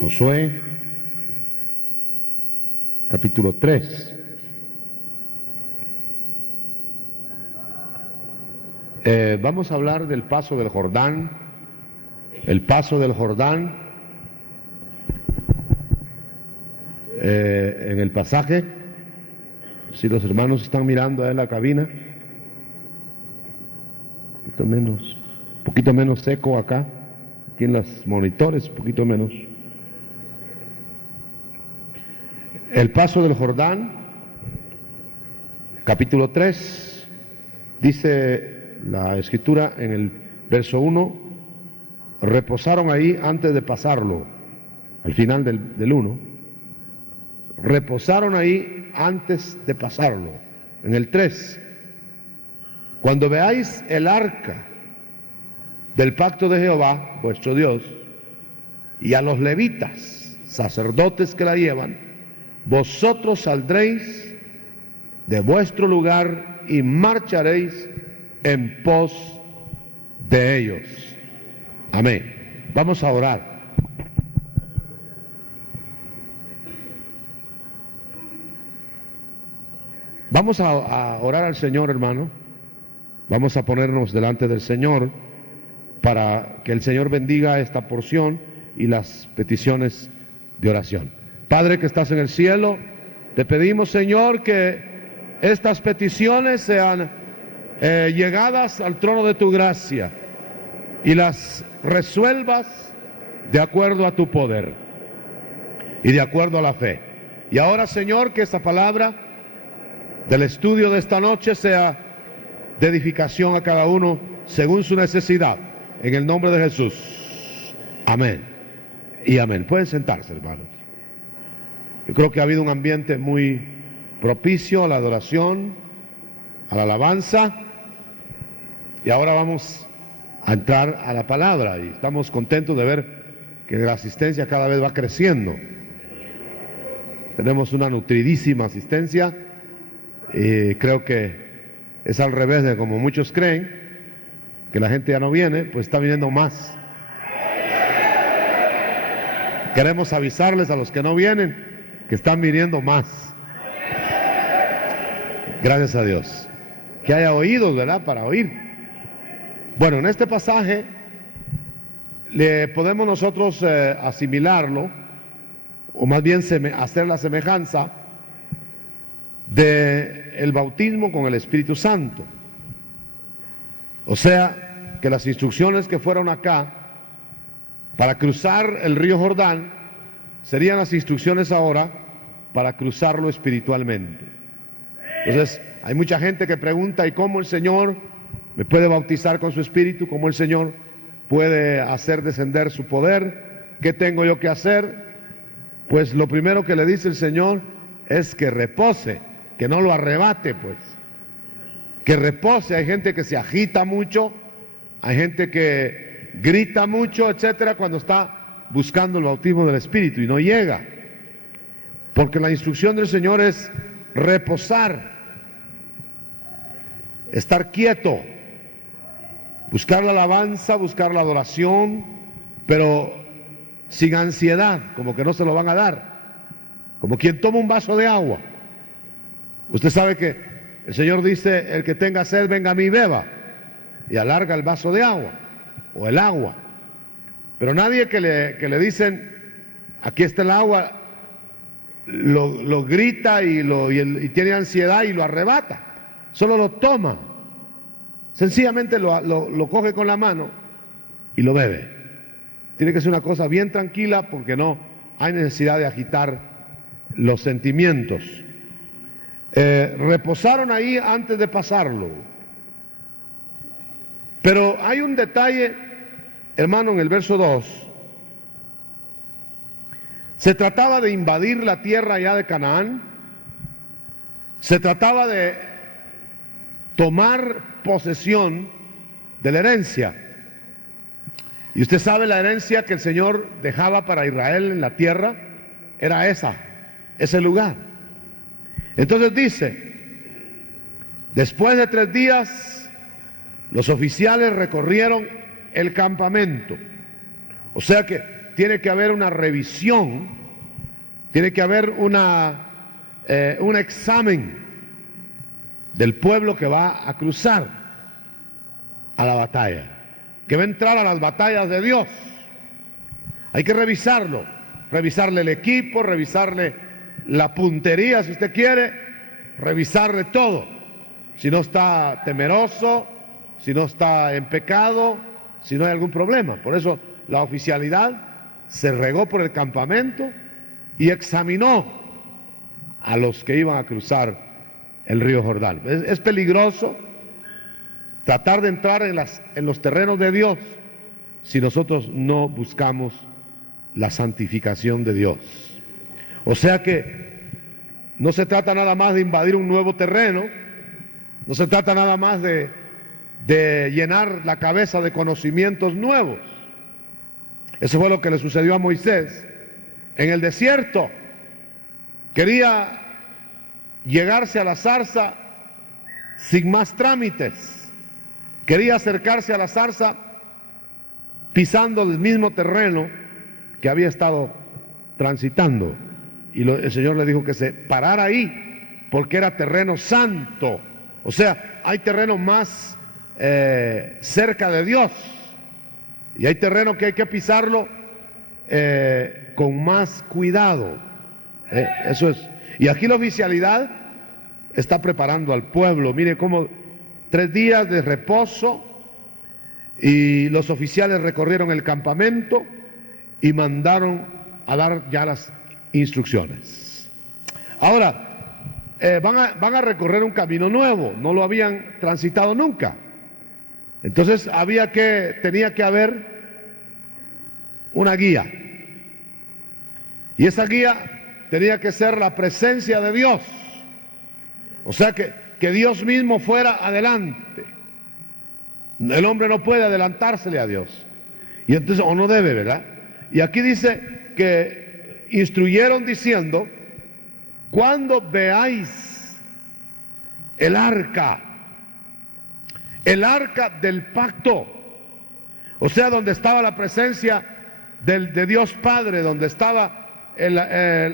Josué, capítulo 3. Vamos a hablar del paso del Jordán. El paso del Jordán, en el pasaje, si los hermanos están mirando ahí en la cabina, un poquito menos seco acá, aquí en los monitores, un poquito menos. El paso del Jordán, capítulo 3, dice la escritura en el verso 1, reposaron ahí antes de pasarlo, al final del 1, reposaron ahí antes de pasarlo. En el 3, cuando veáis el arca del pacto de Jehová, vuestro Dios, y a los levitas, sacerdotes que la llevan, vosotros saldréis de vuestro lugar y marcharéis en pos de ellos. Amén. Vamos a orar. Vamos a orar al Señor, hermano. Vamos a ponernos delante del Señor para que el Señor bendiga esta porción y las peticiones de oración. Padre que estás en el cielo, te pedimos, Señor, que estas peticiones sean llegadas al trono de tu gracia y las resuelvas de acuerdo a tu poder y de acuerdo a la fe. Y ahora, Señor, que esta palabra del estudio de esta noche sea de edificación a cada uno según su necesidad, en el nombre de Jesús. Amén y amén. Pueden sentarse, hermanos. Yo creo que ha habido un ambiente muy propicio a la adoración, a la alabanza, y ahora vamos a entrar a la palabra, y estamos contentos de ver que la asistencia cada vez va creciendo. Tenemos una nutridísima asistencia, y creo que es al revés de como muchos creen, que la gente ya no viene, pues está viniendo más. Queremos avisarles a los que no vienen que están viniendo más. Gracias a Dios. Que haya oídos, ¿verdad? Para oír. Bueno, en este pasaje le podemos nosotros asimilarlo, o más bien hacer la semejanza del bautismo con el Espíritu Santo. O sea, que las instrucciones que fueron acá para cruzar el río Jordán serían las instrucciones ahora para cruzarlo espiritualmente. Entonces, hay mucha gente que pregunta, ¿y cómo el Señor me puede bautizar con su Espíritu? ¿Cómo el Señor puede hacer descender su poder? ¿Qué tengo yo que hacer? Pues lo primero que le dice el Señor es que repose, que no lo arrebate, pues. Que repose. Hay gente que se agita mucho, hay gente que grita mucho, etcétera, cuando está buscando el bautismo del Espíritu y no llega. Porque la instrucción del Señor es reposar, estar quieto, buscar la alabanza, buscar la adoración, pero sin ansiedad, como que no se lo van a dar, como quien toma un vaso de agua. Usted sabe que el Señor dice, el que tenga sed, venga a mí y beba, y alarga el vaso de agua, o el agua. Pero nadie que le dicen, aquí está el agua, lo grita y tiene ansiedad y lo arrebata. Solo lo toma. Sencillamente lo coge con la mano y lo bebe. Tiene que ser una cosa bien tranquila porque no hay necesidad de agitar los sentimientos. Reposaron ahí antes de pasarlo. Pero hay un detalle, hermano, en el verso 2. Se trataba de invadir la tierra ya de Canaán. Se trataba de tomar posesión de la herencia. Y usted sabe, la herencia que el Señor dejaba para Israel en la tierra era ese lugar. Entonces dice, después de 3 días, los oficiales recorrieron el campamento. O sea que tiene que haber una revisión, tiene que haber un examen del pueblo que va a cruzar a la batalla, que va a entrar a las batallas de Dios. Hay que revisarlo, revisarle el equipo, revisarle la puntería si usted quiere, revisarle todo. Si no está temeroso, si no está en pecado, si no hay algún problema. Por eso la oficialidad se regó por el campamento y examinó a los que iban a cruzar el río Jordán. Es peligroso tratar de entrar en los terrenos de Dios si nosotros no buscamos la santificación de Dios. O sea que no se trata nada más de invadir un nuevo terreno, no se trata nada más de llenar la cabeza de conocimientos nuevos. Eso fue lo que le sucedió a Moisés en el desierto. Quería llegarse a la zarza sin más trámites, quería acercarse a la zarza pisando el mismo terreno que había estado transitando, y el Señor le dijo que se parara ahí porque era terreno santo. O sea, hay terreno más cerca de Dios, y hay terreno que hay que pisarlo con más cuidado. Eso es. Y aquí la oficialidad está preparando al pueblo. Mire cómo 3 días de reposo, y los oficiales recorrieron el campamento y mandaron a dar ya las instrucciones. Ahora, van a recorrer un camino nuevo, no lo habían transitado nunca. Entonces tenía que haber una guía, y esa guía tenía que ser la presencia de Dios. O sea que Dios mismo fuera adelante. El hombre no puede adelantársele a Dios, y entonces, o no debe, ¿verdad? Y aquí dice que instruyeron diciendo: cuando veáis el arca del pacto, o sea, donde estaba la presencia de Dios Padre, donde estaba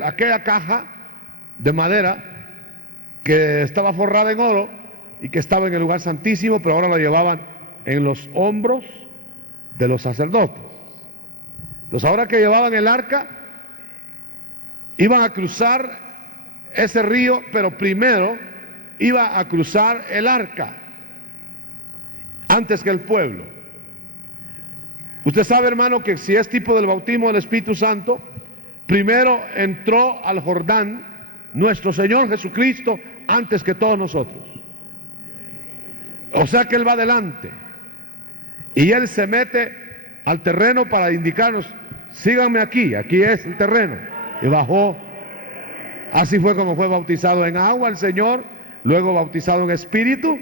aquella caja de madera que estaba forrada en oro y que estaba en el lugar santísimo, pero ahora la llevaban en los hombros de los sacerdotes. Entonces, ahora que llevaban el arca, iban a cruzar ese río, pero primero iba a cruzar el arca antes que el pueblo. Usted sabe, hermano, que si es tipo del bautismo del Espíritu Santo, primero entró al Jordán nuestro Señor Jesucristo antes que todos nosotros. O sea que Él va adelante, y Él se mete al terreno para indicarnos: síganme aquí es el terreno. Y bajó. Así fue como fue bautizado en agua el Señor, luego bautizado en espíritu,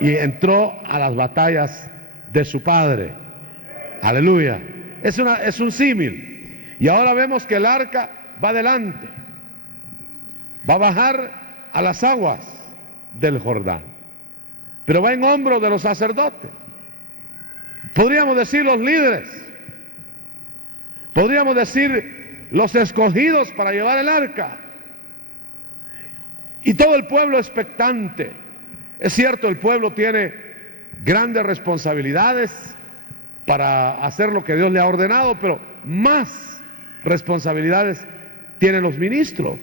y entró a las batallas de su Padre. Aleluya. Es un símil. Y ahora vemos que el arca va adelante, va a bajar a las aguas del Jordán, pero va en hombros de los sacerdotes. Podríamos decir los líderes, podríamos decir los escogidos para llevar el arca, y todo el pueblo expectante. Es cierto, el pueblo tiene grandes responsabilidades para hacer lo que Dios le ha ordenado, pero más responsabilidades tienen los ministros.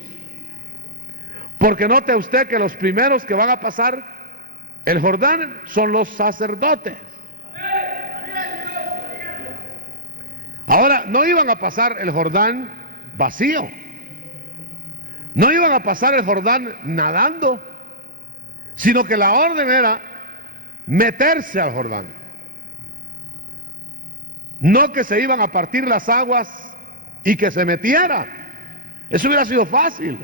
Porque note usted que los primeros que van a pasar el Jordán son los sacerdotes. Ahora, no iban a pasar el Jordán vacío, no iban a pasar el Jordán nadando, sino que la orden era meterse al Jordán. No que se iban a partir las aguas y que se metiera, eso hubiera sido fácil,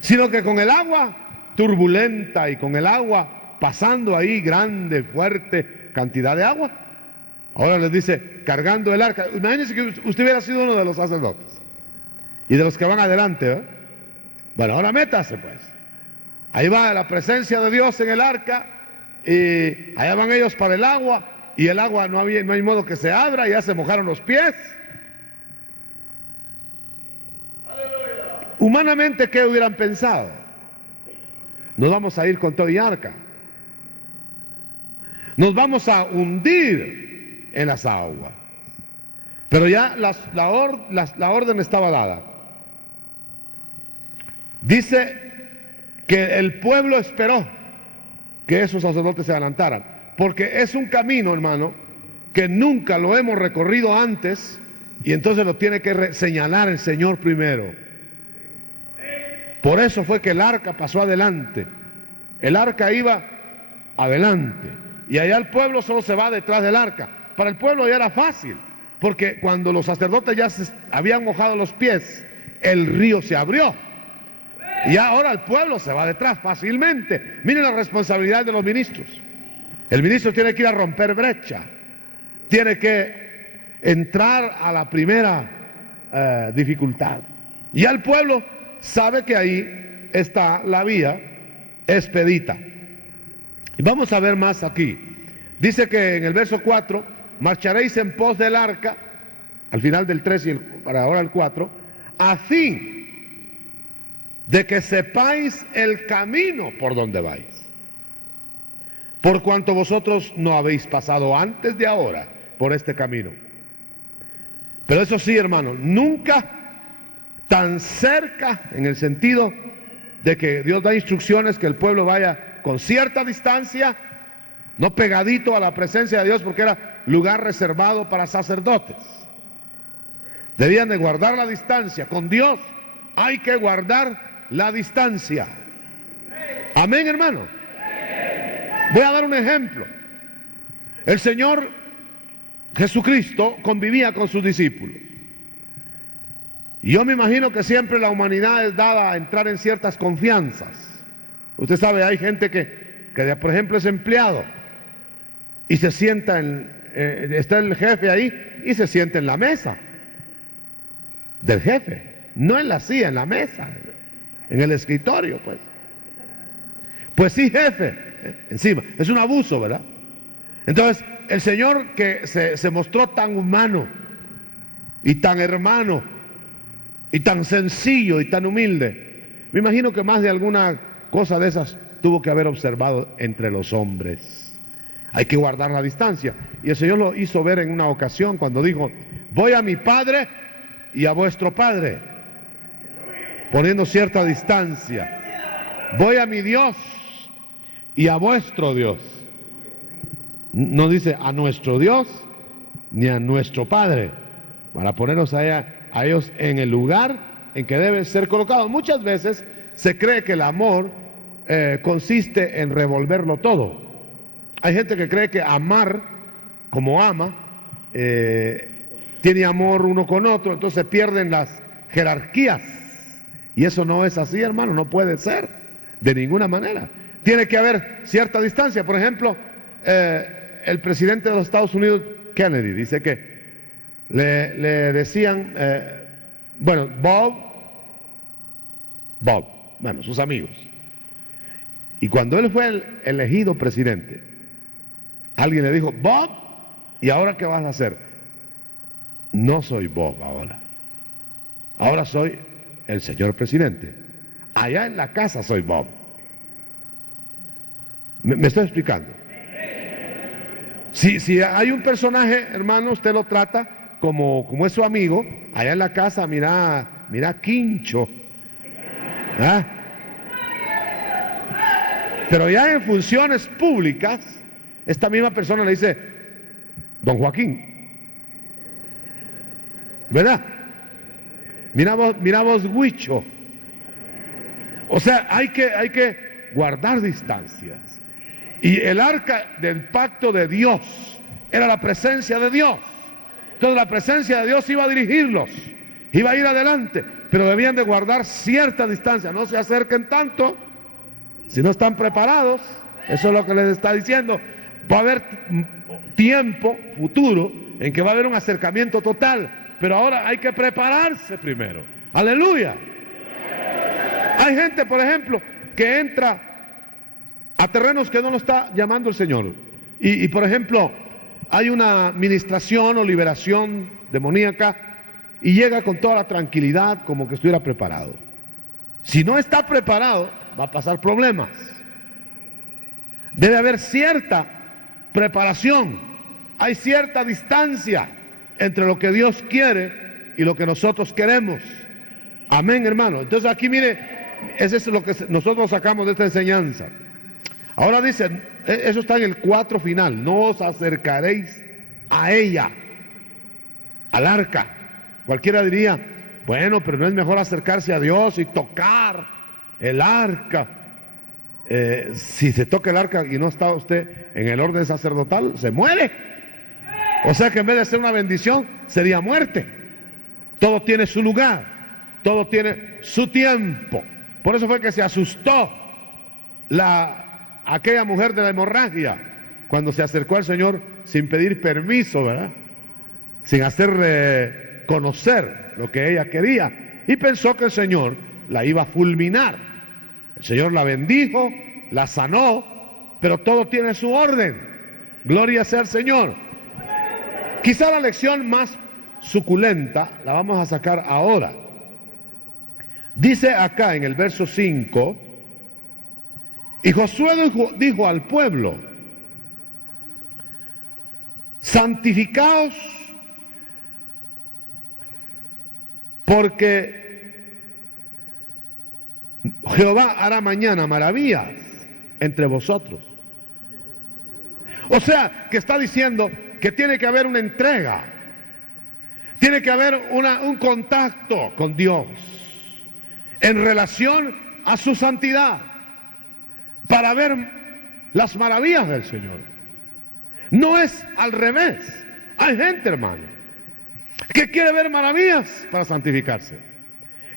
sino que con el agua turbulenta y con el agua pasando ahí grande, fuerte cantidad de agua, ahora les dice, cargando el arca. Imagínense que usted hubiera sido uno de los sacerdotes y de los que van adelante, ¿eh? Bueno, ahora métase pues. Ahí va la presencia de Dios en el arca, y allá van ellos para el agua, y el agua no hay modo que se abra, ya se mojaron los pies, Humanamente, ¿qué hubieran pensado? Nos vamos a ir con todo y arca. Nos vamos a hundir en las aguas. Pero ya la orden estaba dada. Dice que el pueblo esperó que esos sacerdotes se adelantaran, porque es un camino, hermano, que nunca lo hemos recorrido antes, y entonces lo tiene que señalar el Señor primero. Por eso fue que el arca pasó adelante. El arca iba adelante, y allá el pueblo solo se va detrás del arca. Para el pueblo ya era fácil, porque cuando los sacerdotes ya se habían mojado los pies, el río se abrió. Y ahora el pueblo se va detrás fácilmente. Miren la responsabilidad de los ministros. El ministro tiene que ir a romper brecha. Tiene que entrar a la primera dificultad. Y ya el pueblo sabe que ahí está la vía expedita. Y vamos a ver más aquí. Dice que en el verso 4, marcharéis en pos del arca, al final del 3 y para ahora el 4, a fin de que sepáis el camino por donde vais, por cuanto vosotros no habéis pasado antes de ahora por este camino. Pero eso sí, hermano, nunca tan cerca, en el sentido de que Dios da instrucciones que el pueblo vaya con cierta distancia, no pegadito a la presencia de Dios, porque era lugar reservado para sacerdotes. Debían de guardar la distancia. Con Dios hay que guardar la distancia. Amén, hermano. Voy a dar un ejemplo. El Señor Jesucristo convivía con sus discípulos. Y yo me imagino que siempre la humanidad es dada a entrar en ciertas confianzas. Usted sabe, hay gente que por ejemplo es empleado y se sienta está el jefe ahí y se sienta en la mesa del jefe, no en la silla, en la mesa, en el escritorio, pues. Pues sí, jefe, encima. Es un abuso, ¿verdad? Entonces, el Señor que se mostró tan humano y tan hermano y tan sencillo y tan humilde, me imagino que más de alguna cosa de esas tuvo que haber observado entre los hombres. Hay que guardar la distancia. Y el Señor lo hizo ver en una ocasión cuando dijo: voy a mi Padre y a vuestro Padre, poniendo cierta distancia. Voy a mi Dios y a vuestro Dios. No dice a nuestro Dios ni a nuestro Padre, para ponernos a ellos en el lugar en que deben ser colocados. Muchas veces se cree que el amor consiste en revolverlo todo. Hay gente que cree que amar como ama tiene amor uno con otro, entonces se pierden las jerarquías. Y eso no es así, hermano, no puede ser de ninguna manera. Tiene que haber cierta distancia. Por ejemplo, el presidente de los Estados Unidos, Kennedy, dice que le decían, Bob, bueno, sus amigos. Y cuando él fue elegido presidente, alguien le dijo: Bob, ¿y ahora qué vas a hacer? No soy Bob ahora soy el señor presidente. Allá en la casa soy Bob. ¿Me estoy explicando? Si hay un personaje, hermano, usted lo trata como es su amigo. Allá en la casa, mira Quincho. ¿Ah? Pero ya en funciones públicas, esta misma persona le dice: don Joaquín, ¿verdad? Mira vos, Huicho. O sea, hay que guardar distancias. Y el arca del pacto de Dios era la presencia de Dios. Entonces la presencia de Dios iba a dirigirlos, iba a ir adelante, pero debían de guardar cierta distancia. No se acerquen tanto si no están preparados. Eso es lo que les está diciendo. Va a haber tiempo futuro en que va a haber un acercamiento total, pero ahora hay que prepararse primero. Aleluya. Hay gente, por ejemplo, que entra a terrenos que no lo está llamando el Señor. Y por ejemplo, hay una ministración o liberación demoníaca y llega con toda la tranquilidad como que estuviera preparado. Si no está preparado, va a pasar problemas. Debe haber cierta preparación. Hay cierta distancia entre lo que Dios quiere y lo que nosotros queremos. Amén, hermano. Entonces aquí mire, eso es lo que nosotros sacamos de esta enseñanza. Ahora dice, eso está en el 4 final, no os acercaréis a ella, al arca. Cualquiera diría, bueno, pero no es mejor acercarse a Dios y tocar el arca. Si se toca el arca y no está usted en el orden sacerdotal, se muere. O sea que en vez de ser una bendición, sería muerte. Todo tiene su lugar, todo tiene su tiempo. Por eso fue que se asustó aquella mujer de la hemorragia cuando se acercó al Señor sin pedir permiso, ¿verdad? Sin hacer conocer lo que ella quería, y pensó que el Señor la iba a fulminar. El Señor la bendijo, la sanó, pero todo tiene su orden. Gloria sea al Señor. Quizá la lección más suculenta la vamos a sacar ahora. Dice acá en el verso 5, y Josué dijo al pueblo, santificaos, porque Jehová hará mañana maravillas entre vosotros. O sea, que está diciendo que tiene que haber una entrega, tiene que haber un contacto con Dios en relación a su santidad para ver las maravillas del Señor. No es al revés. Hay gente, hermano, que quiere ver maravillas para santificarse,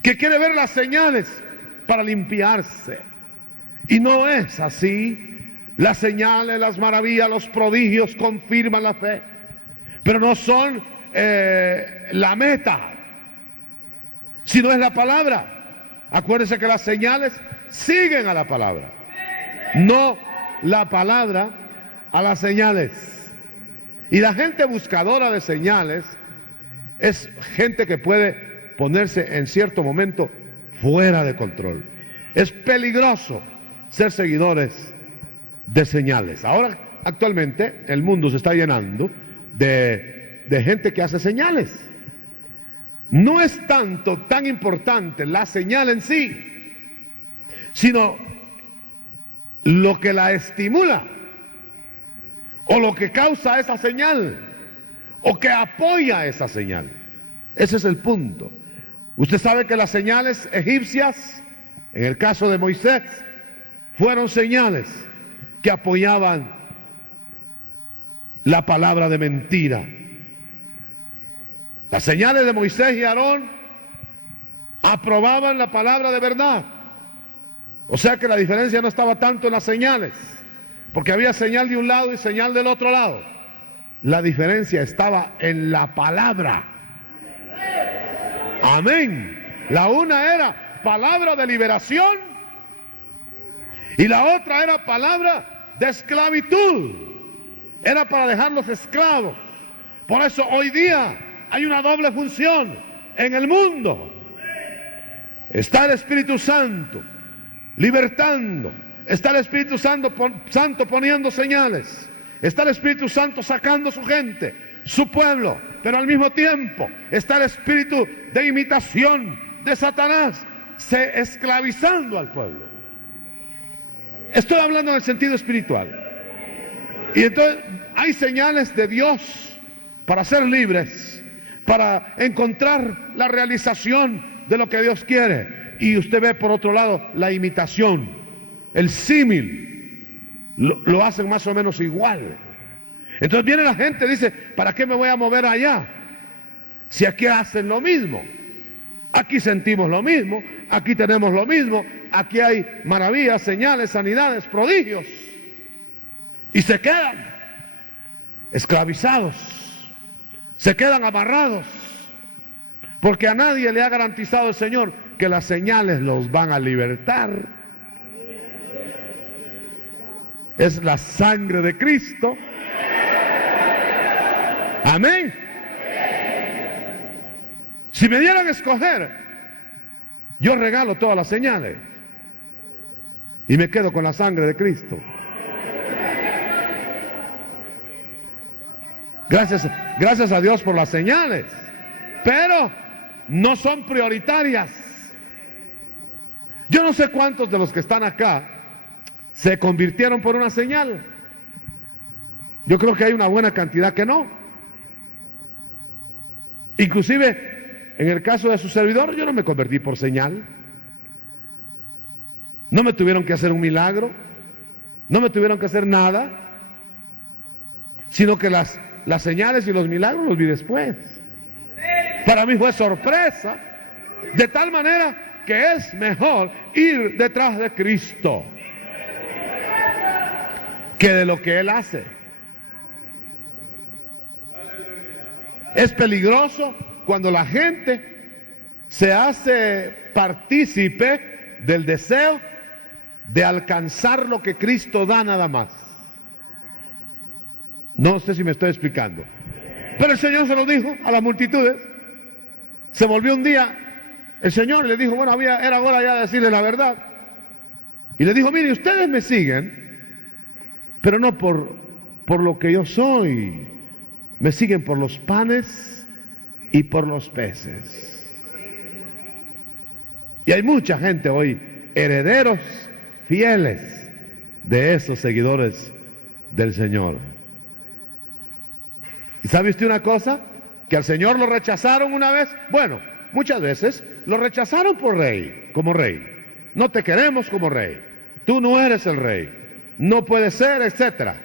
que quiere ver las señales para limpiarse. Y no es así. Las señales, las maravillas, los prodigios confirman la fe, pero no son la meta, sino es la palabra. Acuérdense que las señales siguen a la palabra, no la palabra a las señales. Y la gente buscadora de señales es gente que puede ponerse en cierto momento fuera de control. Es peligroso ser seguidores de señales. Ahora, actualmente, el mundo se está llenando de gente que hace señales. No es tan importante la señal en sí, sino lo que la estimula, o lo que causa esa señal, o que apoya esa señal. Ese es el punto. Usted sabe que las señales egipcias, en el caso de Moisés, fueron señales que apoyaban la palabra de mentira. Las señales de Moisés y Aarón aprobaban la palabra de verdad. O sea que la diferencia no estaba tanto en las señales, porque había señal de un lado y señal del otro lado. La diferencia estaba en la palabra. Amén. La una era palabra de liberación y la otra era palabra de esclavitud. Era para dejarlos esclavos. Por eso hoy día hay una doble función en el mundo. Está el Espíritu Santo libertando, está el Espíritu Santo poniendo señales, está el Espíritu Santo sacando su gente, su pueblo, pero al mismo tiempo está el espíritu de imitación de Satanás esclavizando al pueblo. Estoy hablando en el sentido espiritual. Y entonces hay señales de Dios para ser libres, para encontrar la realización de lo que Dios quiere. Y usted ve por otro lado la imitación, el símil, lo hacen más o menos igual. Entonces viene la gente y dice, ¿para qué me voy a mover allá? Si aquí hacen lo mismo, aquí sentimos lo mismo, aquí tenemos lo mismo, aquí hay maravillas, señales, sanidades, prodigios. Y se quedan esclavizados, se quedan amarrados, porque a nadie le ha garantizado el Señor que las señales los van a libertar. Es la sangre de Cristo. Amén. Si me dieran a escoger Yo regalo todas las señales y me quedo con la sangre de Cristo. Gracias a Dios por las señales, pero no son prioritarias. Yo no sé cuántos de los que están acá se convirtieron por una señal. Yo creo que hay una buena cantidad que no. Inclusive, en el caso de su servidor, yo no me convertí por señal. No me tuvieron que hacer un milagro, no me tuvieron que hacer nada, sino que las señales y los milagros los vi después. Para mí fue sorpresa, de tal manera que es mejor ir detrás de Cristo que de lo que Él hace. Es peligroso cuando la gente se hace partícipe del deseo de alcanzar lo que Cristo da nada más. No sé si me estoy explicando, pero el Señor se lo dijo a las multitudes. Se volvió un día el Señor y le dijo, bueno, era hora ya de decirle la verdad. Y le dijo, mire, ustedes me siguen, pero no por lo que yo soy. Me siguen por los panes y por los peces. Y hay mucha gente hoy, herederos fieles de esos seguidores del Señor. ¿Y sabe usted una cosa? Que al Señor lo rechazaron una vez. Bueno, muchas veces lo rechazaron por rey, como rey. No te queremos como rey. Tú no eres el rey. No puede ser, etcétera.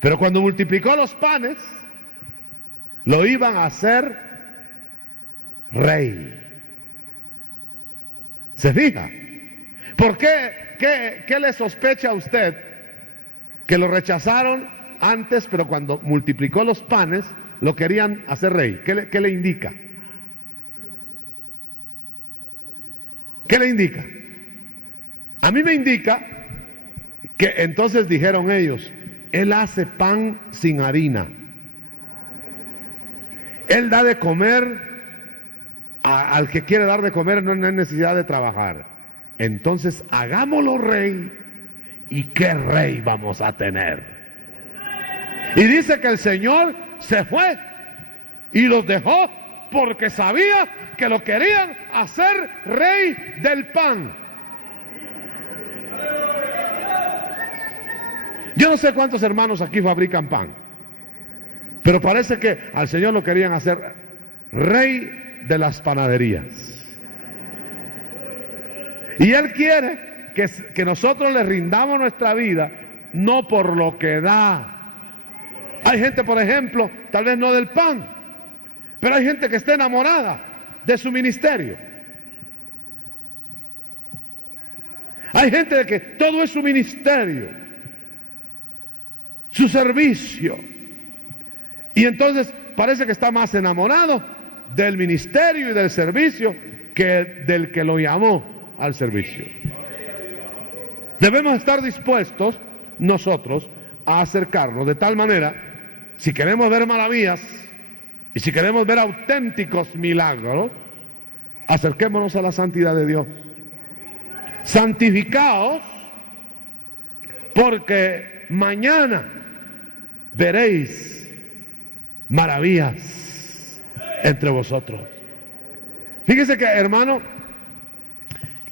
Pero cuando multiplicó los panes, lo iban a hacer rey. ¿Se fija? ¿Por qué? ¿Qué le sospecha a usted que lo rechazaron antes, pero cuando multiplicó los panes, lo querían hacer rey? ¿Qué le indica? ¿Qué le indica? A mí me indica que entonces dijeron ellos, Él hace pan sin harina. Él da de comer al que quiere dar de comer, no hay necesidad de trabajar. Entonces hagámoslo rey. ¿Y qué rey vamos a tener? Y dice que el Señor se fue y los dejó porque sabía que lo querían hacer rey del pan. Yo no sé cuántos hermanos aquí fabrican pan, pero parece que al Señor lo querían hacer rey de las panaderías. Y Él quiere que nosotros le rindamos nuestra vida, no por lo que da. Hay gente, por ejemplo, tal vez no del pan, pero hay gente que está enamorada de su ministerio. Hay gente de que todo es su ministerio, su servicio. Y entonces parece que está más enamorado del ministerio y del servicio que del que lo llamó al servicio. Debemos estar dispuestos nosotros a acercarnos de tal manera, si queremos ver maravillas y si queremos ver auténticos milagros, acerquémonos a la santidad de Dios. Santificaos, porque mañana veréis maravillas entre vosotros. Fíjese que, hermano,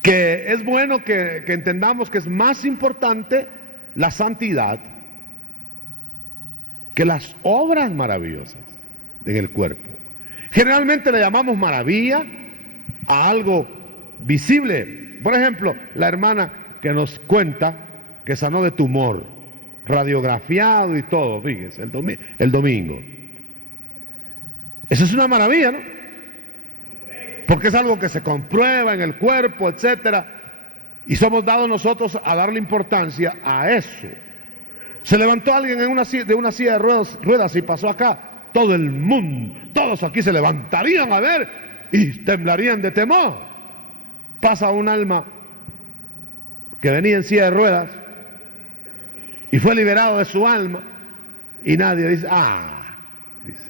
que es bueno que entendamos que es más importante la santidad que las obras maravillosas en el cuerpo. Generalmente le llamamos maravilla a algo visible. Por ejemplo, la hermana que nos cuenta que sanó de tumor, radiografiado y todo, fíjense, el domingo. Eso es una maravilla, ¿no? Porque es algo que se comprueba en el cuerpo, etcétera, y somos dados nosotros a darle importancia a eso. Se levantó alguien de una silla de ruedas y pasó acá, todo el mundo, todos aquí se levantarían a ver y temblarían de temor. Pasa un alma que venía en silla de ruedas y fue liberado de su alma y nadie dice, dice.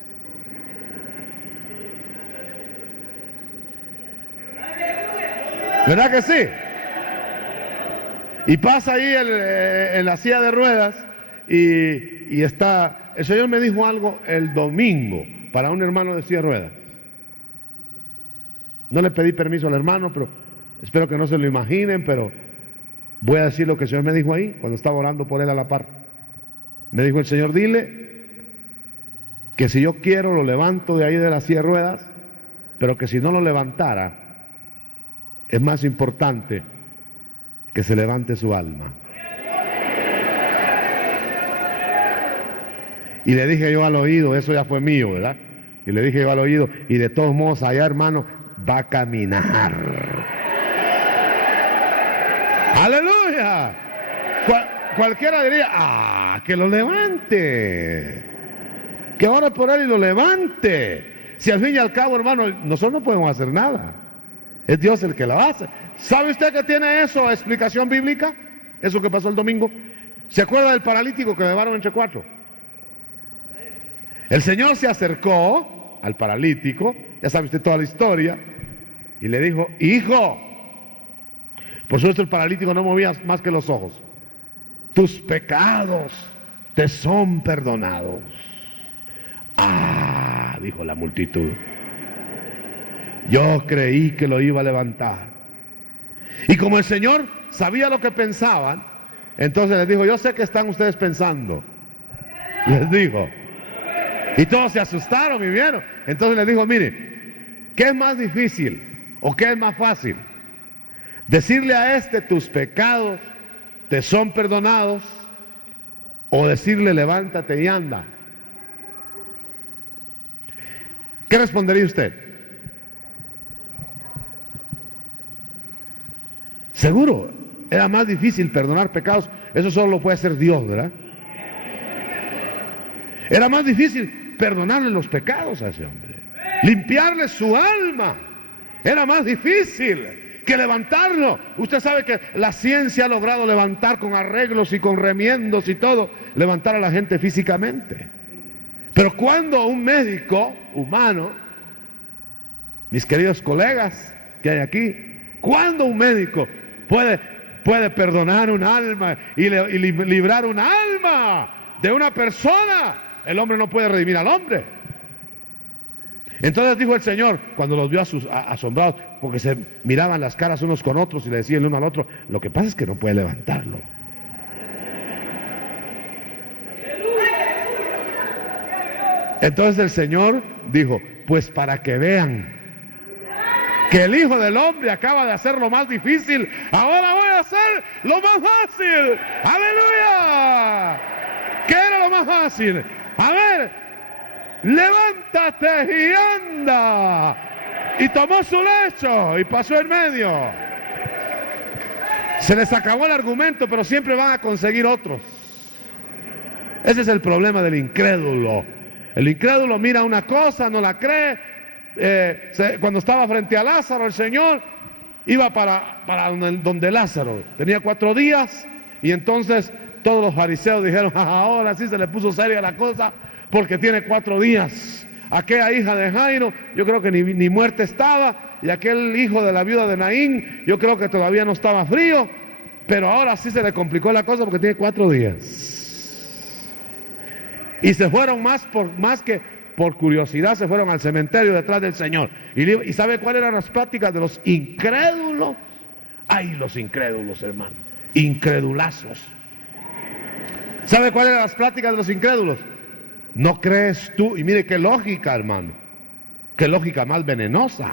¿Verdad que sí? Y pasa ahí en la silla de ruedas y está... El Señor me dijo algo el domingo para un hermano de silla de ruedas. No le pedí permiso al hermano, pero espero que no se lo imaginen, pero voy a decir lo que el Señor me dijo ahí cuando estaba orando por él a la par. Me dijo el Señor, dile que si yo quiero lo levanto de ahí de la silla de ruedas, pero que si no lo levantara, es más importante que se levante su alma. Y le dije yo al oído, eso ya fue mío, ¿verdad? Y le dije yo al oído, y de todos modos allá, hermano, va a caminar. ¡Aleluya! Cualquiera diría, que lo levante, que ore por él y lo levante. Si al fin y al cabo, hermano, nosotros no podemos hacer nada. Es Dios el que lo hace. ¿Sabe usted que tiene eso, explicación bíblica? Eso que pasó el domingo. ¿Se acuerda del paralítico que llevaron entre 4? El Señor se acercó al paralítico, ya sabe usted toda la historia, y le dijo, hijo, por supuesto el paralítico no movía más que los ojos, tus pecados te son perdonados. Dijo la multitud, yo creí que lo iba a levantar. Y como el Señor sabía lo que pensaban, entonces les dijo, yo sé que están ustedes pensando, les dijo. Y todos se asustaron y vieron. Entonces les dijo, mire, ¿qué es más difícil o qué es más fácil? Decirle a este, tus pecados te son perdonados, o decirle, levántate y anda. ¿Qué respondería usted? Seguro, era más difícil perdonar pecados. Eso solo lo puede hacer Dios, ¿verdad? Era más difícil perdonarle los pecados a ese hombre, limpiarle su alma. Era más difícil que levantarlo. Usted sabe que la ciencia ha logrado levantar con arreglos y con remiendos y todo, levantar a la gente físicamente. Pero cuando un médico humano, mis queridos colegas que hay aquí, cuando un médico puede perdonar un alma y librar un alma de una persona, el hombre no puede redimir al hombre. Entonces dijo el Señor, cuando los vio asombrados, porque se miraban las caras unos con otros y le decían el uno al otro, lo que pasa es que no puede levantarlo. Entonces el Señor dijo, pues para que vean que el Hijo del Hombre acaba de hacer lo más difícil, ahora voy a hacer lo más fácil. ¡Aleluya! ¿Qué era lo más fácil? A ver, levántate y anda. Y tomó su lecho y pasó en medio. Se les acabó el argumento, pero siempre van a conseguir otros. Ese es el problema del incrédulo. El incrédulo mira una cosa, no la cree. Cuando estaba frente a Lázaro, el Señor iba para donde Lázaro. Tenía 4 días y entonces todos los fariseos dijeron, ahora sí se le puso seria la cosa porque tiene 4 días. Aquella hija de Jairo, yo creo que ni muerta estaba, y aquel hijo de la viuda de Naín, yo creo que todavía no estaba frío, pero ahora sí se le complicó la cosa porque tiene 4 días. Y se fueron más que por curiosidad, se fueron al cementerio detrás del Señor. ¿Y sabe cuáles eran las prácticas de los incrédulos? ¡Ay, los incrédulos, hermano! Incredulazos. ¿Sabe cuáles eran las prácticas de los incrédulos? ¿No crees tú? Y mire qué lógica, hermano. Qué lógica más venenosa.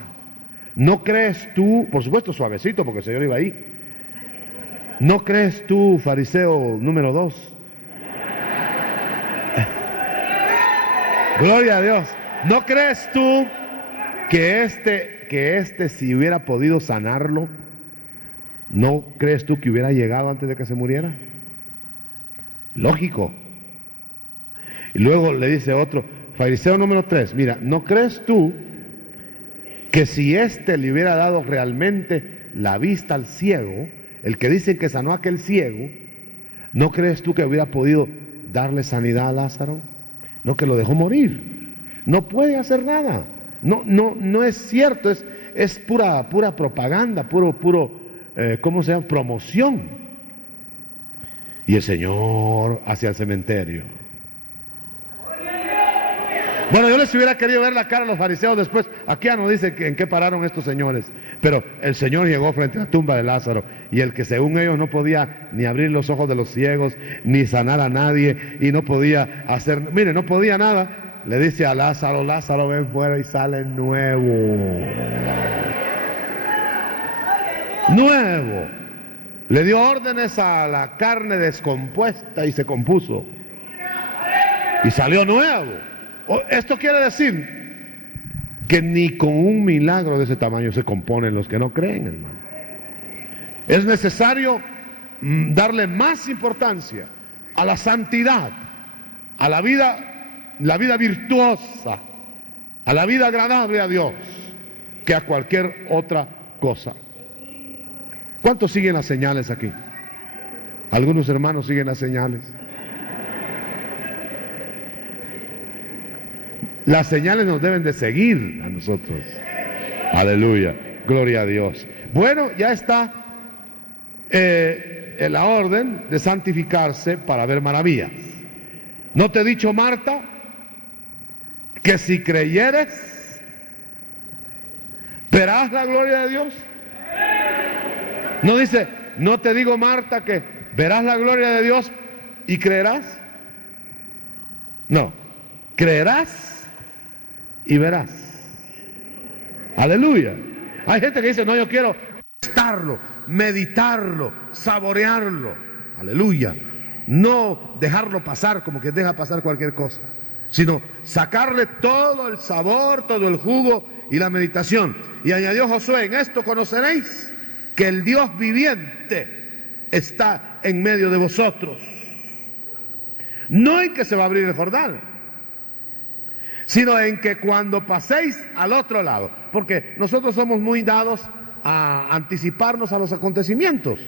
¿No crees tú? Por supuesto suavecito porque el Señor iba ahí. ¿No crees tú, fariseo número 2? Gloria a Dios. ¿No crees tú que este si hubiera podido sanarlo, no crees tú que hubiera llegado antes de que se muriera? Lógico. Y luego le dice otro, fariseo número 3, mira, ¿no crees tú que si este le hubiera dado realmente la vista al ciego, el que dicen que sanó a aquel ciego, ¿no crees tú que hubiera podido darle sanidad a Lázaro? No, que lo dejó morir. No puede hacer nada. No es cierto. es pura propaganda, ¿cómo se llama? Promoción. Y el Señor hacia el cementerio. Bueno, yo les hubiera querido ver la cara a los fariseos después. Aquí ya no dice en qué pararon estos señores. Pero el Señor llegó frente a la tumba de Lázaro. Y el que según ellos no podía ni abrir los ojos de los ciegos, ni sanar a nadie, y no podía hacer, mire, no podía nada, le dice a Lázaro, Lázaro, ven fuera, y sale nuevo. Nuevo. Le dio órdenes a la carne descompuesta y se compuso. Y salió nuevo. Esto quiere decir que ni con un milagro de ese tamaño se componen los que no creen, hermano. Es necesario darle más importancia a la santidad, a la vida virtuosa, a la vida agradable a Dios, que a cualquier otra cosa. ¿Cuántos siguen las señales aquí? Algunos hermanos siguen las señales. Las señales nos deben de seguir a nosotros. Aleluya, gloria a Dios. Bueno, ya está en la orden de santificarse para ver maravillas. ¿No te he dicho, Marta, que si creyeres, verás la gloria de Dios? No dice, no te digo, Marta, que verás la gloria de Dios y creerás. No, creerás y verás. Aleluya. Hay gente que dice, no, yo quiero estarlo, meditarlo, saborearlo. Aleluya. No dejarlo pasar como que deja pasar cualquier cosa, sino sacarle todo el sabor, todo el jugo y la meditación. Y añadió Josué, en esto conoceréis que el Dios viviente está en medio de vosotros. No en que se va a abrir el Jordán, sino en que cuando paséis al otro lado, porque nosotros somos muy dados a anticiparnos a los acontecimientos.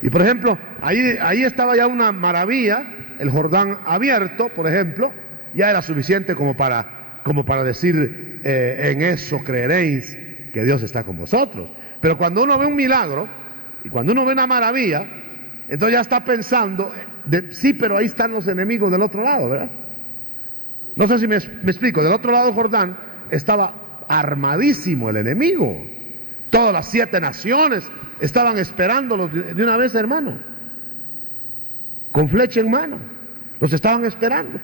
Y por ejemplo, ahí estaba ya una maravilla, el Jordán abierto, por ejemplo, ya era suficiente como para decir, en eso creeréis que Dios está con vosotros. Pero cuando uno ve un milagro, y cuando uno ve una maravilla, entonces ya está pensando, sí, pero ahí están los enemigos del otro lado, ¿verdad? No sé si me explico. Del otro lado del Jordán estaba armadísimo el enemigo. Todas las 7 naciones estaban esperándolos de una vez, hermano, con flecha en mano. Los estaban esperando.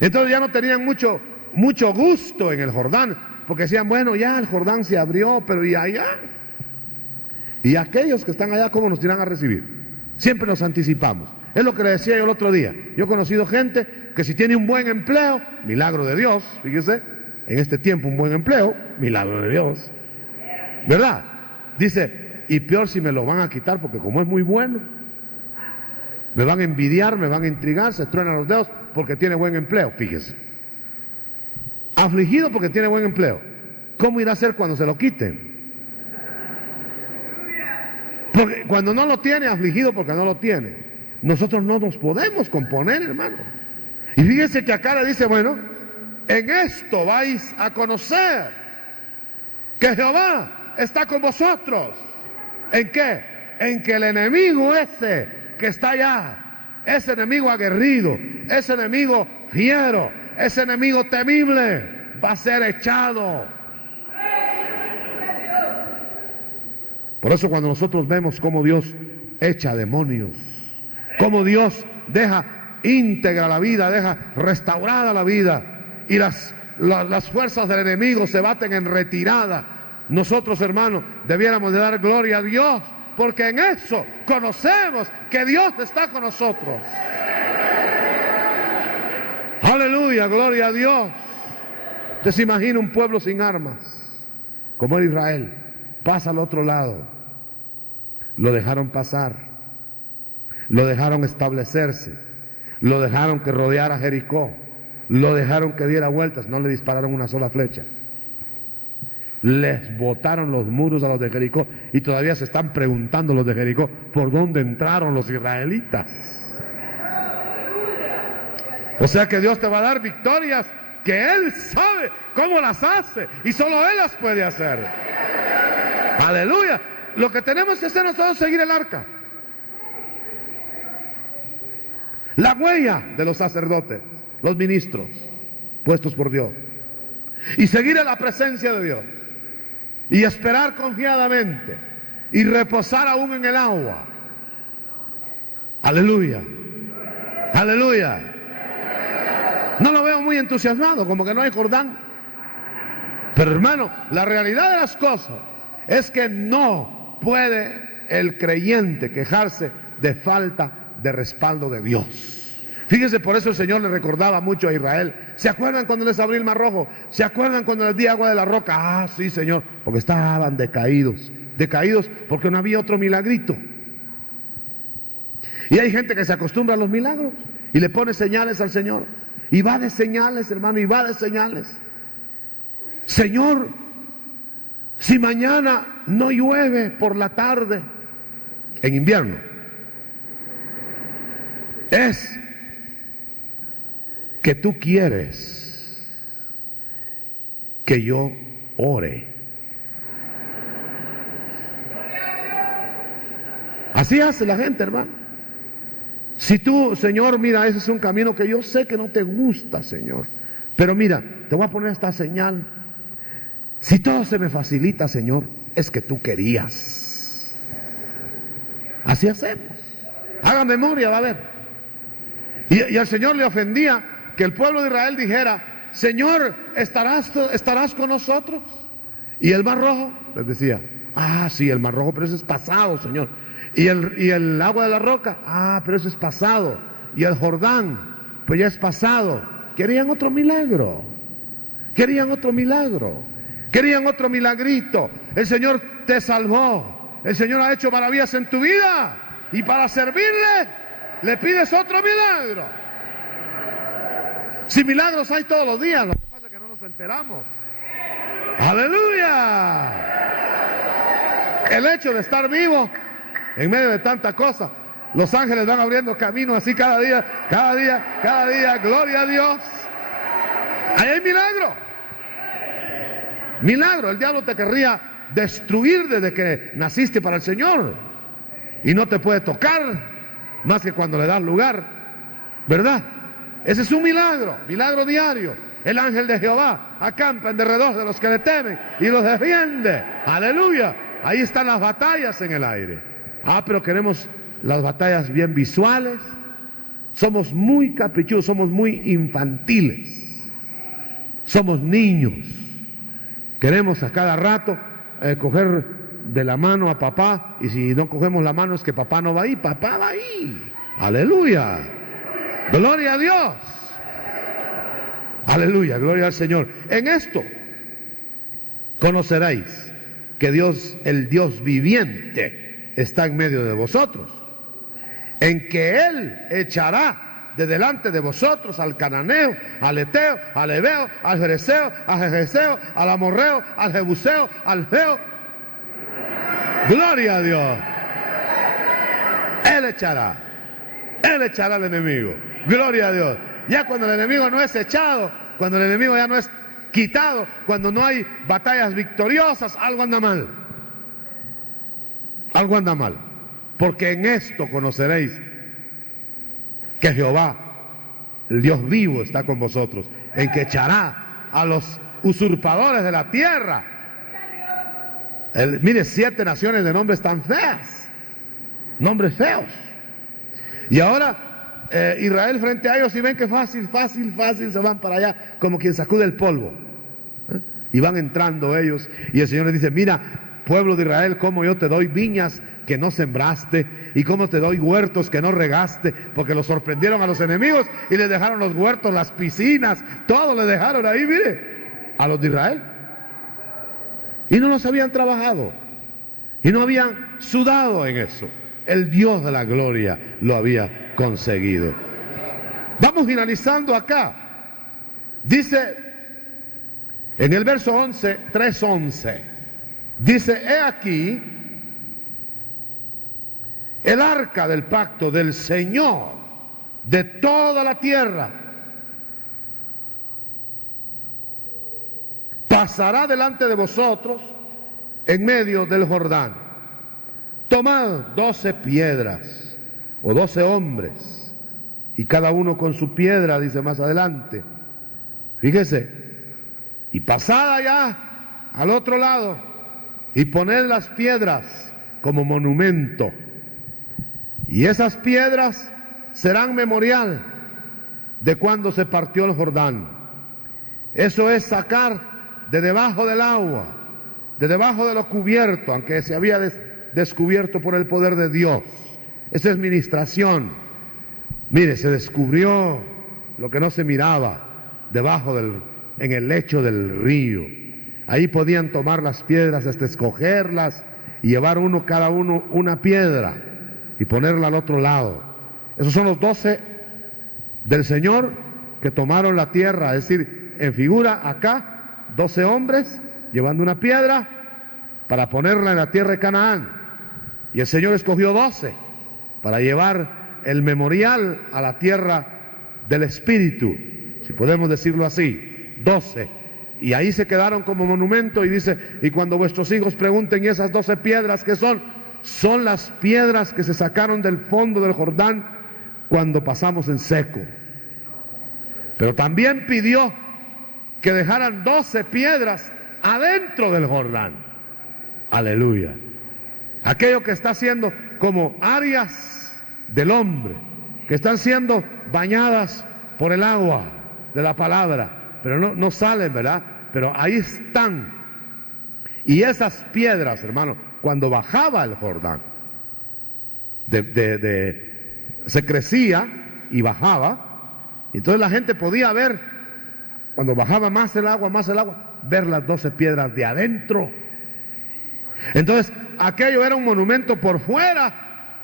Entonces ya no tenían mucho gusto en el Jordán, porque decían, bueno, ya el Jordán se abrió, pero ¿y allá? Y aquellos que están allá, ¿cómo nos irán a recibir? Siempre nos anticipamos. Es lo que le decía yo el otro día. Yo he conocido gente que si tiene un buen empleo, milagro de Dios, fíjese, en este tiempo un buen empleo, milagro de Dios, ¿verdad? Dice, y peor si me lo van a quitar, porque como es muy bueno, me van a envidiar, me van a intrigar, se truenan los dedos porque tiene buen empleo, fíjese. Afligido porque tiene buen empleo. ¿Cómo irá a ser cuando se lo quiten? Porque cuando no lo tiene, afligido porque no lo tiene. Nosotros no nos podemos componer, hermano. Y fíjense que acá le dice, bueno, en esto vais a conocer que Jehová está con vosotros. ¿En qué? En que el enemigo ese que está allá, ese enemigo aguerrido, ese enemigo fiero, ese enemigo temible, va a ser echado. Por eso cuando nosotros vemos cómo Dios echa demonios, cómo Dios deja íntegra la vida, deja restaurada la vida, y las fuerzas del enemigo se baten en retirada, nosotros, hermanos, debiéramos de dar gloria a Dios, porque en eso conocemos que Dios está con nosotros. Aleluya, gloria a Dios. Usted se imagina un pueblo sin armas, como era Israel, pasa al otro lado. Lo dejaron pasar, lo dejaron establecerse, lo dejaron que rodeara Jericó, lo dejaron que diera vueltas, no le dispararon una sola flecha. Les botaron los muros a los de Jericó, y todavía se están preguntando los de Jericó por dónde entraron los israelitas. O sea que Dios te va a dar victorias que Él sabe cómo las hace y solo Él las puede hacer. Aleluya. Lo que tenemos que hacer nosotros es seguir el arca. La huella de los sacerdotes, los ministros puestos por Dios. Y seguir en la presencia de Dios. Y esperar confiadamente. Y reposar aún en el agua. Aleluya. Aleluya. No lo veo muy entusiasmado, como que no hay Jordán. Pero hermano, la realidad de las cosas es que no puede el creyente quejarse de falta de respaldo de Dios. Fíjense, por eso el Señor le recordaba mucho a Israel. ¿Se acuerdan cuando les abrió el Mar Rojo? ¿Se acuerdan cuando les di agua de la roca? Ah, sí, Señor, porque estaban decaídos. Decaídos porque no había otro milagrito. Y hay gente que se acostumbra a los milagros y le pone señales al Señor. Y va de señales, hermano, y va de señales. Señor, si mañana no llueve por la tarde, en invierno, es que tú quieres que yo ore. Así hace la gente, hermano. Si tú, Señor, mira, ese es un camino que yo sé que no te gusta, Señor, pero mira, te voy a poner esta señal. Si todo se me facilita, Señor, es que tú querías. Así hacemos. Haga memoria, va a ver. Y al Señor le ofendía que el pueblo de Israel dijera: Señor, ¿estarás con nosotros? Y el Mar Rojo les decía: ah, sí, el Mar Rojo, pero eso es pasado, Señor. Y el agua de la roca: ah, pero eso es pasado. Y el Jordán, pues ya es pasado. Querían otro milagro. Querían otro milagro. Querían otro milagrito. El Señor te salvó. El Señor ha hecho maravillas en tu vida. Y para servirle, le pides otro milagro. Si milagros hay todos los días, lo que pasa es que no nos enteramos. ¡Aleluya! El hecho de estar vivo en medio de tanta cosa, los ángeles van abriendo camino así cada día, gloria a Dios. Ahí hay milagro. Milagro, el diablo te querría destruir desde que naciste para el Señor. Y no te puede tocar más que cuando le das lugar, ¿verdad? Ese es un milagro, milagro diario. El ángel de Jehová acampa en derredor de los que le temen y los defiende. Aleluya. Ahí están las batallas en el aire. Ah, pero queremos las batallas bien visuales. Somos muy caprichosos, somos muy infantiles. Somos niños. Queremos a cada rato coger de la mano a papá, y si no cogemos la mano es que papá no va ahí, papá va ahí. Aleluya. Gloria a Dios. Aleluya, gloria al Señor. En esto conoceréis que Dios, el Dios viviente, está en medio de vosotros, en que Él echará de delante de vosotros al cananeo, al eteo, al heveo, al fereceo, al jebuseo, al amorreo, al jebuseo, al feo. Gloria a Dios. Él echará al enemigo. Gloria a Dios. Ya cuando el enemigo no es echado, cuando el enemigo ya no es quitado, cuando no hay batallas victoriosas, algo anda mal. Algo anda mal. Porque en esto conoceréis que Jehová, el Dios vivo, está con vosotros, en que echará a los usurpadores de la tierra. Mire, 7 naciones de nombres tan feas, nombres feos. Y ahora Israel frente a ellos, y ven que fácil se van para allá, como quien sacude el polvo. Y van entrando ellos, y el Señor les dice: mira, pueblo de Israel, cómo yo te doy viñas que no sembraste, y cómo te doy huertos que no regaste, porque los sorprendieron a los enemigos y les dejaron los huertos, las piscinas, todo les dejaron ahí, mire, a los de Israel. Y no los habían trabajado, y no habían sudado en eso. El Dios de la gloria lo había conseguido. Vamos finalizando acá. Dice en el verso 11, 3:11, dice: he aquí el arca del pacto del Señor de toda la tierra. pasará delante de vosotros en medio del Jordán. Tomad 12 piedras o 12 hombres, y cada uno con su piedra, dice más adelante. Fíjese, y pasad allá al otro lado y poned las piedras como monumento. Y esas piedras serán memorial de cuando se partió el Jordán. Eso es sacar de debajo del agua, de debajo de lo cubierto, aunque se había descubierto por el poder de Dios. Esa es ministración. Mire, se descubrió lo que no se miraba debajo en el lecho del río. Ahí podían tomar las piedras hasta escogerlas y llevar cada uno una piedra y ponerla al otro lado. Esos son los 12 del Señor que tomaron la tierra, es decir, en figura acá, 12 hombres llevando una piedra para ponerla en la tierra de Canaán. Y el Señor escogió 12 para llevar el memorial a la tierra del Espíritu, si podemos decirlo así, 12. Y ahí se quedaron como monumento, y dice, y cuando vuestros hijos pregunten, ¿y esas 12 piedras qué son? Son las piedras que se sacaron del fondo del Jordán cuando pasamos en seco. Pero también pidió que dejaran 12 piedras adentro del Jordán. Aleluya. Aquello que está siendo como áreas del hombre, que están siendo bañadas por el agua de la palabra, pero no salen, ¿verdad? Pero ahí están. Y esas piedras, hermano, cuando bajaba el Jordán, se crecía y bajaba, y entonces la gente podía ver, cuando bajaba más el agua, ver las 12 piedras de adentro. Entonces, aquello era un monumento por fuera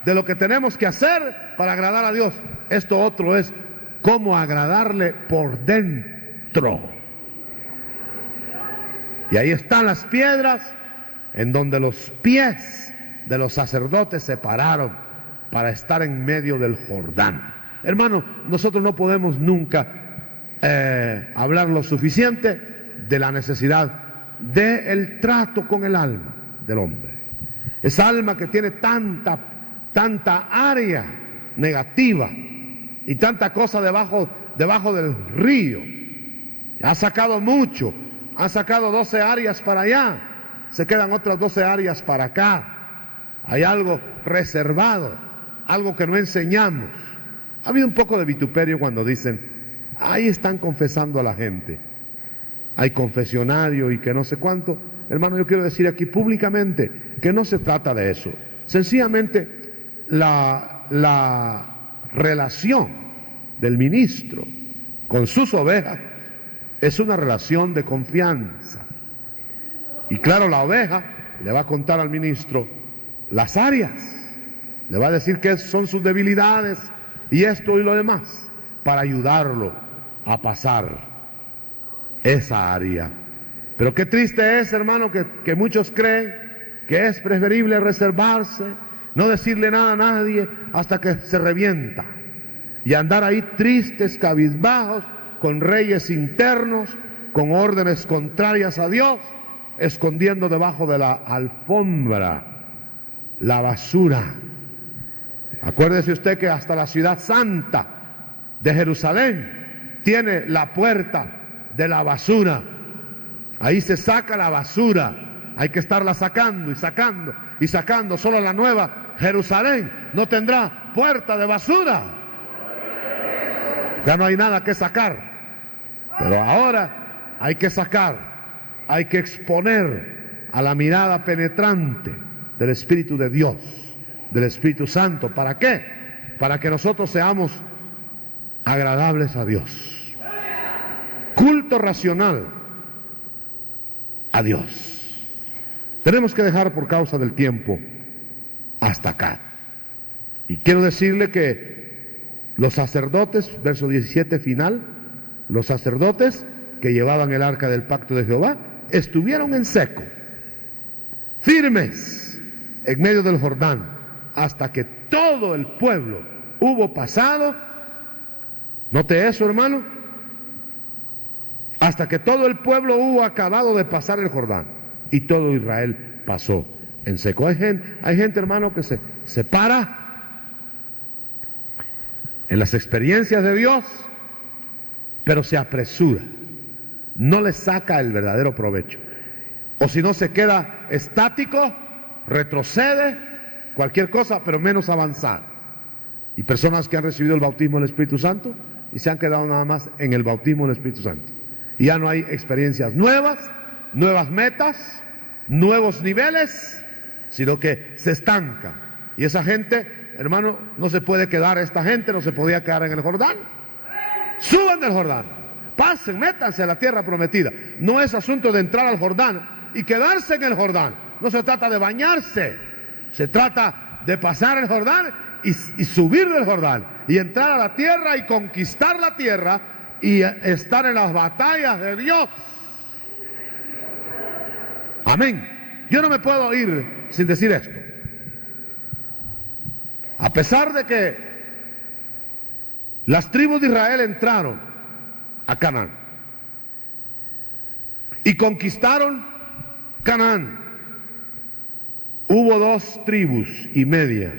de lo que tenemos que hacer para agradar a Dios. Esto otro es cómo agradarle por dentro. Y ahí están las piedras en donde los pies de los sacerdotes se pararon para estar en medio del Jordán. Hermano, nosotros no podemos nunca hablar lo suficiente de la necesidad del trato con el alma del hombre. Esa alma que tiene tanta área negativa y tanta cosa debajo del río. Ha sacado mucho, ha sacado 12 áreas para allá, se quedan otras 12 áreas para acá. Hay algo reservado, algo que no enseñamos. Ha habido un poco de vituperio cuando dicen, ahí están confesando a la gente. Hay confesionario y que no sé cuánto. Hermano, yo quiero decir aquí públicamente que no se trata de eso. Sencillamente la relación del ministro con sus ovejas es una relación de confianza. Y claro, la oveja le va a contar al ministro las áreas, le va a decir qué son sus debilidades y esto y lo demás, para ayudarlo a pasar esa área. Pero qué triste es, hermano, que muchos creen que es preferible reservarse, no decirle nada a nadie hasta que se revienta, y andar ahí tristes, cabizbajos, con reyes internos, con órdenes contrarias a Dios, escondiendo debajo de la alfombra la basura. Acuérdese usted que hasta la ciudad santa de Jerusalén tiene la puerta de la basura. Ahí se saca la basura, hay que estarla sacando y sacando y sacando. Solo la nueva Jerusalén no tendrá puerta de basura. Ya no hay nada que sacar. Pero ahora hay que sacar, hay que exponer a la mirada penetrante del Espíritu de Dios, del Espíritu Santo. ¿Para qué? Para que nosotros seamos agradables a Dios. Culto racional a Dios. Tenemos que dejar por causa del tiempo hasta acá. Y quiero decirle que los sacerdotes, verso 17 final, los sacerdotes que llevaban el arca del pacto de Jehová estuvieron en seco, firmes en medio del Jordán, hasta que todo el pueblo hubo pasado. Note eso, hermano. hasta que todo el pueblo hubo acabado de pasar el Jordán, y todo Israel pasó en seco. Hay gente, hermano, que se para en las experiencias de Dios, pero se apresura, no le saca el verdadero provecho, o si no se queda estático, retrocede, cualquier cosa, pero menos avanzar. Y personas que han recibido el bautismo del Espíritu Santo y se han quedado nada más en el bautismo del Espíritu Santo, y ya no hay experiencias nuevas, nuevas metas, nuevos niveles, sino que se estanca. Y esa gente, hermano, no se puede quedar, esta gente no se podía quedar en el Jordán. Suban del Jordán, pasen, métanse a la tierra prometida. No es asunto de entrar al Jordán y quedarse en el Jordán. No se trata de bañarse, se trata de pasar el Jordán y subir del Jordán y entrar a la tierra y conquistar la tierra y estar en las batallas de Dios. Amén. Yo no me puedo ir sin decir esto. A pesar de que las tribus de Israel entraron a Canaán y conquistaron Canaán, hubo 2 tribus y media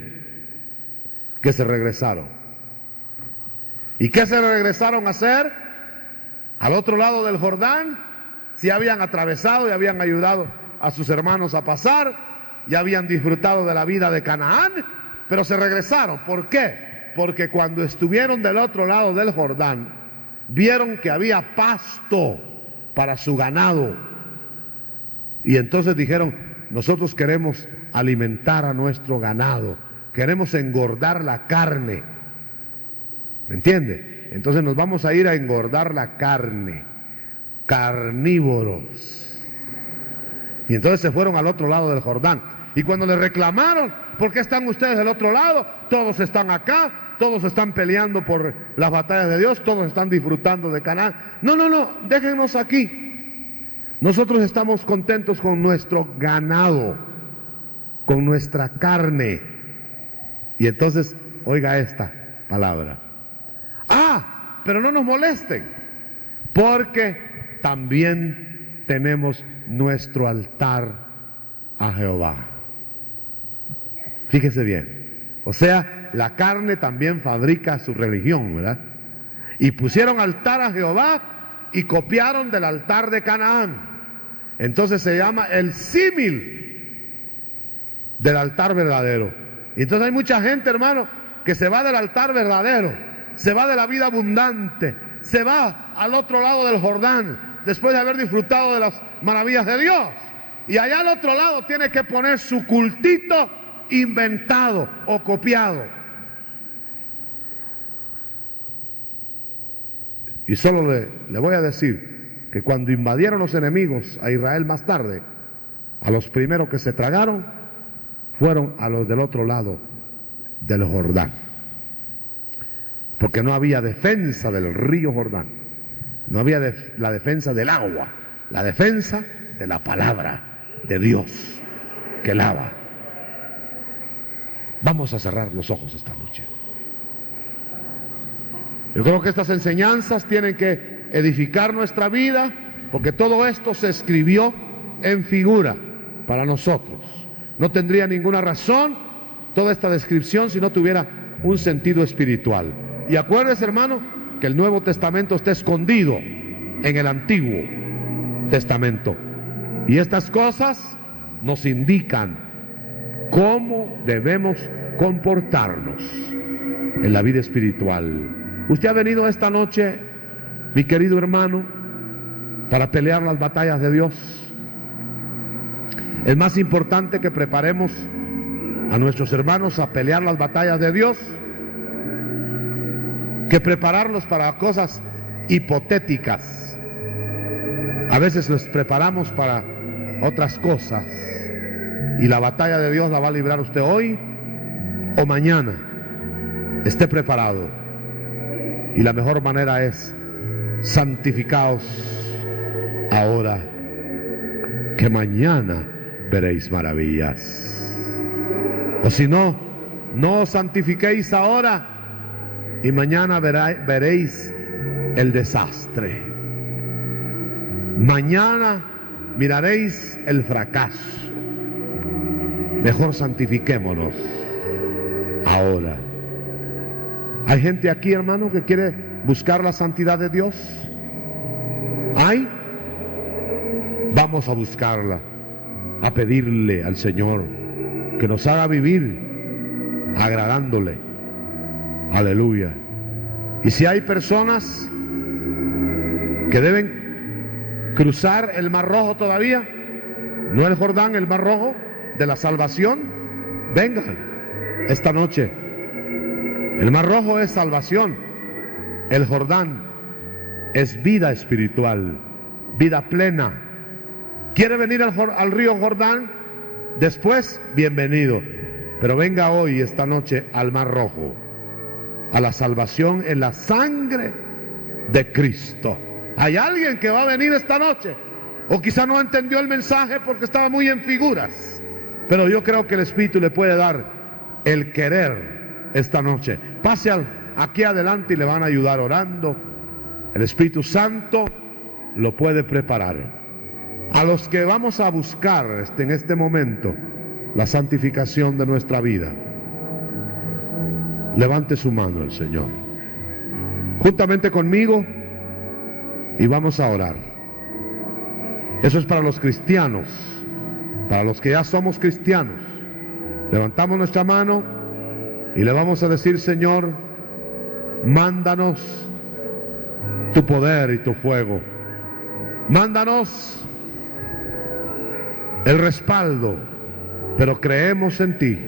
que se regresaron. ¿Y qué se regresaron a hacer? Al otro lado del Jordán, si habían atravesado y habían ayudado a sus hermanos a pasar, ya habían disfrutado de la vida de Canaán, pero se regresaron. ¿Por qué? Porque cuando estuvieron del otro lado del Jordán, vieron que había pasto para su ganado. Y entonces dijeron, nosotros queremos alimentar a nuestro ganado, queremos engordar la carne. ¿Me entiende? Entonces nos vamos a ir a engordar la carne, carnívoros. Y entonces se fueron al otro lado del Jordán. Y cuando le reclamaron, ¿por qué están ustedes del otro lado? Todos están acá, todos están peleando por las batallas de Dios, todos están disfrutando de Canaán. No, déjenos aquí. Nosotros estamos contentos con nuestro ganado, con nuestra carne. Y entonces, oiga esta palabra. Pero no nos molesten, porque también tenemos nuestro altar a Jehová. Fíjese bien. O sea, la carne también fabrica su religión, ¿verdad? Y pusieron altar a Jehová y copiaron del altar de Canaán. Entonces se llama el símil del altar verdadero. Y entonces hay mucha gente, hermano, que se va del altar verdadero, se va de la vida abundante, se va al otro lado del Jordán, después de haber disfrutado de las maravillas de Dios. Y allá al otro lado tiene que poner su cultito inventado o copiado. Y solo le voy a decir que cuando invadieron los enemigos a Israel más tarde, a los primeros que se tragaron fueron a los del otro lado del Jordán. Porque no había defensa del río Jordán, no había la defensa del agua, la defensa de la palabra de Dios que lava. Vamos a cerrar los ojos esta noche. Yo creo que estas enseñanzas tienen que edificar nuestra vida, porque todo esto se escribió en figura para nosotros. No tendría ninguna razón toda esta descripción si no tuviera un sentido espiritual. Y acuérdese, hermano, que el Nuevo Testamento está escondido en el Antiguo Testamento. Y estas cosas nos indican cómo debemos comportarnos en la vida espiritual. Usted ha venido esta noche, mi querido hermano, para pelear las batallas de Dios. Es más importante que preparemos a nuestros hermanos a pelear las batallas de Dios que prepararlos para cosas hipotéticas. A veces los preparamos para otras cosas y la batalla de Dios la va a librar usted hoy o mañana. Esté preparado, y la mejor manera es santificaos ahora, que mañana veréis maravillas. O si no, no os santifiquéis ahora y mañana veréis el desastre. Mañana miraréis el fracaso. Mejor santifiquémonos ahora. ¿Hay gente aquí, hermano, que quiere buscar la santidad de Dios? ¿Hay? Vamos a buscarla, a pedirle al Señor que nos haga vivir agradándole. Aleluya. Y si hay personas que deben cruzar el Mar Rojo todavía, no el Jordán, el Mar Rojo de la salvación, vengan esta noche. El Mar Rojo es salvación, el Jordán es vida espiritual, vida plena. ¿Quiere venir al río Jordán? Después, bienvenido. Pero venga hoy, esta noche, al Mar Rojo, a la salvación en la sangre de Cristo. ¿Hay alguien que va a venir esta noche? O quizá no entendió el mensaje porque estaba muy en figuras. Pero yo creo que el Espíritu le puede dar el querer esta noche. Pase aquí adelante y le van a ayudar orando. El Espíritu Santo lo puede preparar. A los que vamos a buscar en este momento la santificación de nuestra vida, levante su mano el Señor juntamente conmigo y vamos a orar. Eso es para los cristianos, para los que ya somos cristianos. Levantamos nuestra mano y le vamos a decir: Señor, mándanos tu poder y tu fuego, mándanos el respaldo, pero creemos en ti.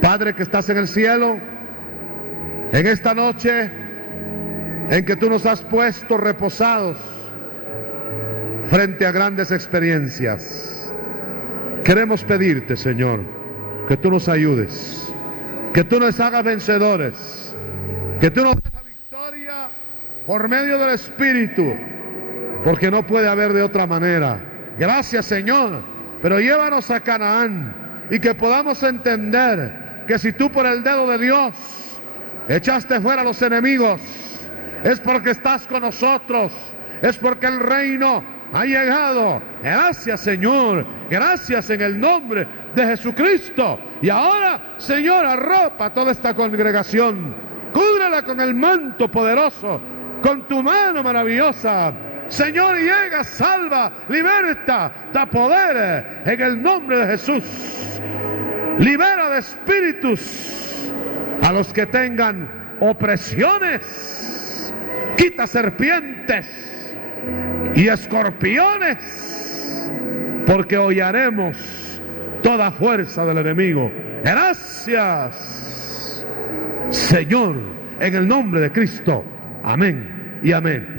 Padre que estás en el cielo, en esta noche en que tú nos has puesto reposados frente a grandes experiencias, queremos pedirte, Señor, que tú nos ayudes, que tú nos hagas vencedores, que tú nos des la victoria por medio del Espíritu, porque no puede haber de otra manera. Gracias, Señor, pero llévanos a Canaán y que podamos entender que si tú por el dedo de Dios echaste fuera a los enemigos, es porque estás con nosotros, es porque el reino ha llegado. Gracias, Señor, gracias en el nombre de Jesucristo. Y ahora, Señor, arropa a toda esta congregación, cúbrela con el manto poderoso, con tu mano maravillosa. Señor, llega, salva, liberta, da poder en el nombre de Jesús. Libera de espíritus a los que tengan opresiones. Quita serpientes y escorpiones, porque hollaremos toda fuerza del enemigo. Gracias, Señor, en el nombre de Cristo. Amén y amén.